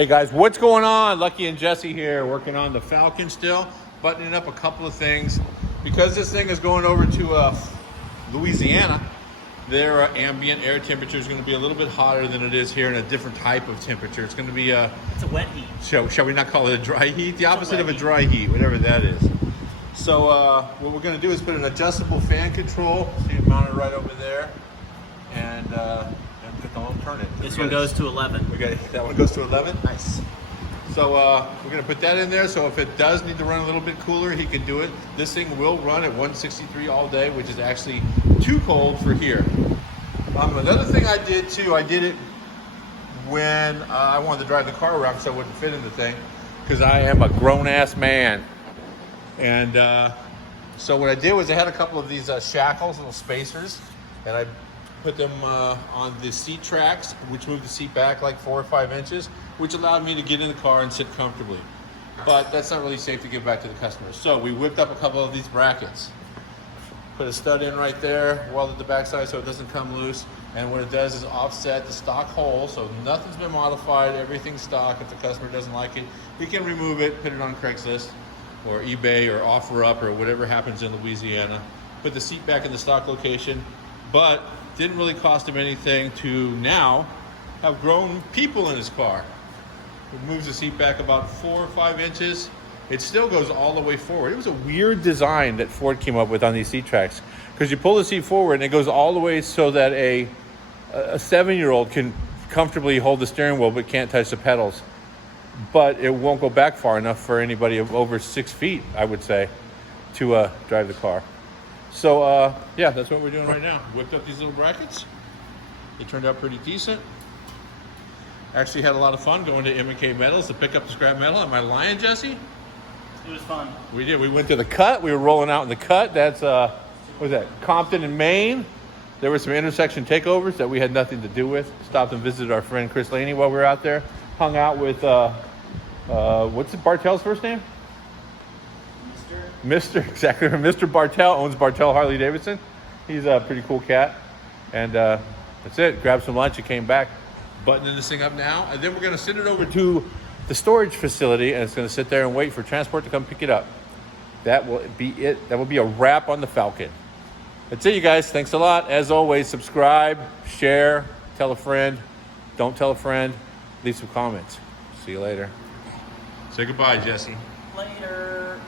Hey guys, what's going on? Lucky and Jesse here, working on the Falcon still, buttoning up a couple of things. Because this thing is going over to Louisiana, their ambient air temperature is going to be a little bit hotter than it is here in a different type of temperature. It's going to be it's a wet heat. Shall we not call it a dry heat? The opposite of a dry heat, whatever that is. So what we're going to do is put an adjustable fan control. So you mount it right over there, and don't turn it. This one goes to 11. That one goes to 11. Nice. So we're going to put that in there, so if it does need to run a little bit cooler, he can do it. This thing will run at 163 all day, which is actually too cold for here. Another thing I did too, I did it when I wanted to drive the car around so I wouldn't fit in the thing, because I am a grown-ass man. And so what I did was I had a couple of these shackles, little spacers, and I put them on the seat tracks, which moved the seat back like 4 or 5 inches, which allowed me to get in the car and sit comfortably. But that's not really safe to give back to the customers. So we whipped up a couple of these brackets. Put a stud in right there, welded the backside so it doesn't come loose. And what it does is offset the stock hole, so nothing's been modified, everything's stock. If the customer doesn't like it, he can remove it, put it on Craigslist or eBay or OfferUp or whatever happens in Louisiana. Put the seat back in the stock location, but didn't really cost him anything to now have grown people in his car. It moves the seat back about 4 or 5 inches. It still goes all the way forward. It was a weird design that Ford came up with on these seat tracks, because you pull the seat forward and it goes all the way so that a 7-year-old can comfortably hold the steering wheel but can't touch the pedals. But it won't go back far enough for anybody of over 6 feet, I would say, to drive the car. So yeah, that's what we're doing right now. Whipped up these little brackets. They turned out pretty decent. Actually had a lot of fun going to M&K Metals to pick up the scrap metal. Am I lying, Jesse? It was fun. We did. We went to the cut. We were rolling out in the cut. That's what was that? Compton and Maine. There were some intersection takeovers that we had nothing to do with. Stopped and visited our friend Chris Laney while we were out there. Hung out with what's Bartell's first name? Mr. Exactly. Mr. Bartell owns Bartell Harley Davidson. He's a pretty cool cat. And that's it. Grabbed some lunch and came back. Buttoning this thing up now. And then we're going to send it over to the storage facility, and it's going to sit there and wait for transport to come pick it up. That will be it. That will be a wrap on the Falcon. That's it, you guys. Thanks a lot. As always, subscribe, share, tell a friend. Don't tell a friend. Leave some comments. See you later. Say goodbye, Jesse. Later.